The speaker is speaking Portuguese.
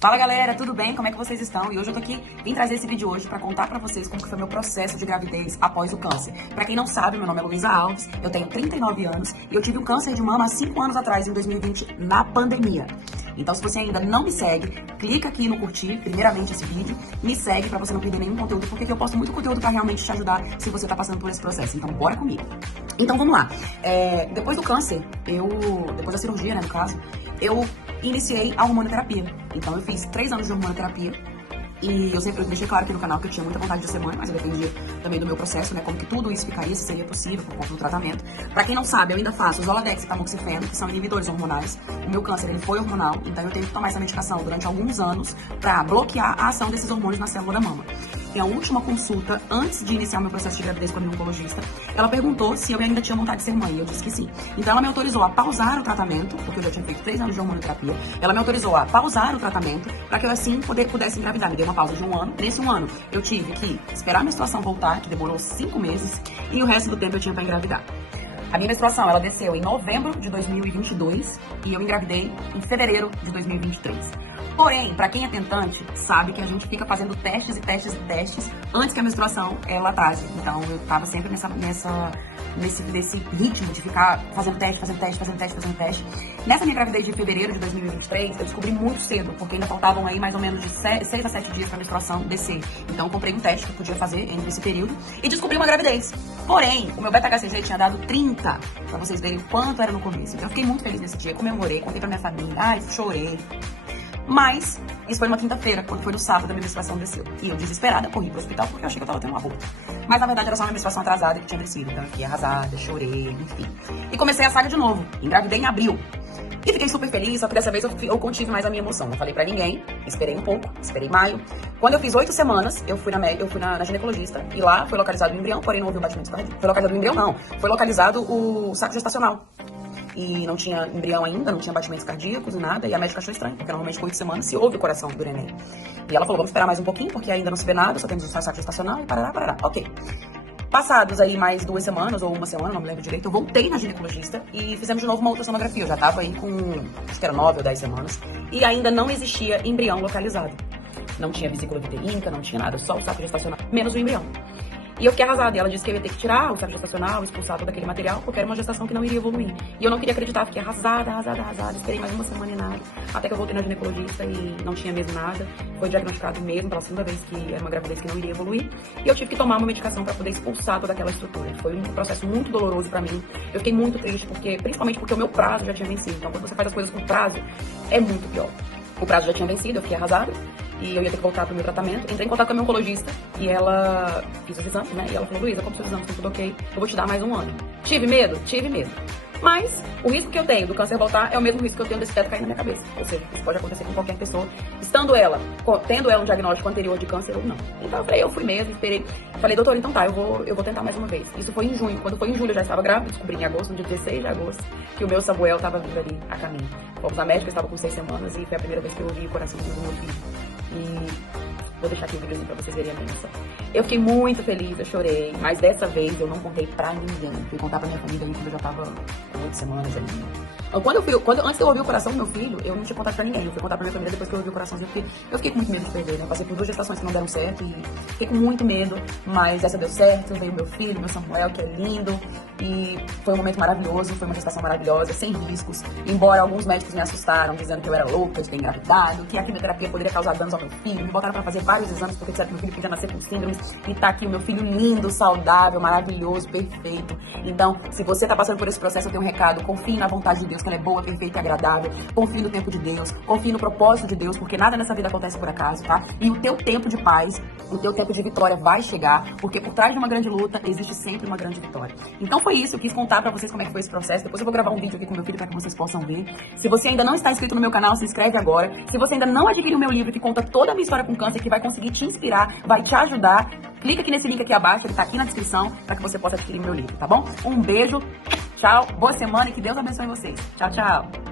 Fala galera, tudo bem? Como é que vocês estão? E hoje eu tô aqui, vim trazer esse vídeo hoje pra contar pra vocês como que foi meu processo de gravidez após o câncer. Pra quem não sabe, meu nome é Luísa Alves, eu tenho 39 anos e eu tive um câncer de mama há 5 anos atrás, em 2020, na pandemia. Então se você ainda não me segue, clica aqui no curtir, primeiramente esse vídeo, me segue pra você não perder nenhum conteúdo, porque aqui eu posto muito conteúdo pra realmente te ajudar se você tá passando por esse processo. Então bora comigo. Então vamos lá. Depois do câncer, depois da cirurgia, né, no caso, eu iniciei a hormonoterapia. Então eu fiz 3 anos de hormonoterapia e eu sempre deixei claro aqui no canal que eu tinha muita vontade de ser mãe, mas eu dependia também do meu processo, né, como que tudo isso ficaria, se seria possível por conta do tratamento. Pra quem não sabe, eu ainda faço Zoladex e tamoxifeno, que são inibidores hormonais. O meu câncer, ele foi hormonal, então eu tenho que tomar essa medicação durante alguns anos pra bloquear a ação desses hormônios na célula da mama. E a última consulta, antes de iniciar meu processo de gravidez com a minha oncologista, ela perguntou se eu ainda tinha vontade de ser mãe, e eu disse que sim. Então ela me autorizou a pausar o tratamento, porque eu já tinha feito 3 anos de hormonoterapia, ela me autorizou a pausar o tratamento para que eu assim pudesse engravidar. Me deu uma pausa de 1 ano. Nesse 1 ano, eu tive que esperar a menstruação voltar, que demorou 5 meses, e o resto do tempo eu tinha para engravidar. A minha menstruação, ela desceu em novembro de 2022 e eu engravidei em fevereiro de 2023. Porém, pra quem é tentante, sabe que a gente fica fazendo testes e testes e testes antes que a menstruação, ela atrase. Então, eu tava sempre nesse ritmo de ficar fazendo teste. Nessa minha gravidez de fevereiro de 2023, eu descobri muito cedo, porque ainda faltavam aí mais ou menos de 6 a 7 dias pra menstruação descer. Então, eu comprei um teste que eu podia fazer entre esse período e descobri uma gravidez. Porém, o meu beta-HCG tinha dado 30, pra vocês verem o quanto era no começo. Então, eu fiquei muito feliz nesse dia, comemorei, contei pra minha família, chorei. Mas isso foi numa quinta-feira, quando foi no sábado a minha menstruação desceu. E eu, desesperada, corri pro hospital porque eu achei que eu tava tendo um aborto. Mas na verdade era só uma menstruação atrasada que tinha descido. Então eu fiquei arrasada, chorei, enfim. E comecei a saga de novo. Engravidei em abril. E fiquei super feliz, só que dessa vez eu contive mais a minha emoção. Não falei pra ninguém, esperei um pouco, esperei maio. Quando eu fiz 8 semanas, eu fui na ginecologista e lá foi localizado o embrião, porém não houve o batimento cardíaco. Foi localizado o embrião, não. Foi localizado o saco gestacional. E não tinha embrião ainda, não tinha batimentos cardíacos e nada. E a médica achou estranho, porque normalmente com 8 semanas se ouve o coração do neném. E ela falou, vamos esperar mais um pouquinho, porque ainda não se vê nada, só temos o saco gestacional e parará. Ok. Passados aí mais 2 semanas ou 1 semana, não me lembro direito, eu voltei na ginecologista e fizemos de novo uma ultrassonografia. Eu já tava aí com, acho que era 9 ou 10 semanas. E ainda não existia embrião localizado. Não tinha vesícula vitelínica, não tinha nada, só o saco gestacional, menos o embrião. E eu fiquei arrasada, e ela disse que eu ia ter que tirar o saco gestacional, expulsar todo aquele material, porque era uma gestação que não iria evoluir. E eu não queria acreditar, fiquei arrasada, esperei mais 1 semana e nada, até que eu voltei na ginecologista e não tinha mesmo nada. Foi diagnosticado mesmo pela segunda vez que era uma gravidez que não iria evoluir, e eu tive que tomar uma medicação para poder expulsar toda aquela estrutura. Foi um processo muito doloroso pra mim, eu fiquei muito triste, principalmente porque o meu prazo já tinha vencido. Então quando você faz as coisas com prazo, é muito pior. O prazo já tinha vencido, eu fiquei arrasada. E eu ia ter que voltar pro meu tratamento. Entrei em contato com a minha oncologista e ela fez os exames, né? E ela falou, Luísa, como seus exames estão tudo ok, eu vou te dar mais 1 ano. Tive medo? Tive medo. Mas o risco que eu tenho do câncer voltar é o mesmo risco que eu tenho desse teto cair na minha cabeça. Ou seja, isso pode acontecer com qualquer pessoa, tendo ela um diagnóstico anterior de câncer ou não. Então eu fui mesmo, esperei. Falei, doutor, então tá, eu vou tentar mais uma vez. Isso foi em junho. Quando foi em julho eu já estava grávida, descobri em agosto, no dia 16 de agosto, que o meu Samuel estava vindo ali a caminho. Fomos na médica, eu estava com 6 semanas e foi a primeira vez que eu ouvi o coração do meu filho. E vou deixar aqui o videozinho pra vocês verem a minha emoção. Eu fiquei muito feliz, eu chorei, mas dessa vez eu não contei pra ninguém. Fui contar pra minha família quando eu já tava com 8 semanas ali. Então, antes de eu ouvir o coração do meu filho, eu não tinha contado pra ninguém. Eu fui contar pra minha família depois que eu ouvi o coraçãozinho, porque eu fiquei com muito medo de perder, né? Eu passei por 2 gestações que não deram certo e fiquei com muito medo, mas essa deu certo, veio meu filho, meu Samuel, que é lindo, e foi um momento maravilhoso, foi uma gestação maravilhosa, sem riscos, embora alguns médicos me assustaram, dizendo que eu era louca de ter engravidado, que a quimioterapia poderia causar danos ao meu filho, me botaram pra fazer vários exames, porque disseram que meu filho podia nascer com síndromes, e tá aqui o meu filho lindo, saudável, maravilhoso, perfeito. Então, se você tá passando por esse processo, eu tenho um recado, confie na vontade de Deus, que ela é boa, perfeita e agradável, confie no tempo de Deus, confie no propósito de Deus, porque nada nessa vida acontece por acaso, tá? E o teu tempo de paz, o teu tempo de vitória vai chegar, porque por trás de uma grande luta, existe sempre uma grande vitória. Então foi isso, eu quis contar pra vocês como é que foi esse processo, depois eu vou gravar um vídeo aqui com meu filho pra que vocês possam ver. Se você ainda não está inscrito no meu canal, se inscreve agora. Se você ainda não adquiriu o meu livro que conta toda a minha história com câncer, que vai conseguir te inspirar, vai te ajudar, clica aqui nesse link aqui abaixo, ele tá aqui na descrição, pra que você possa adquirir meu livro, tá bom? Um beijo, tchau, boa semana e que Deus abençoe vocês. Tchau, tchau.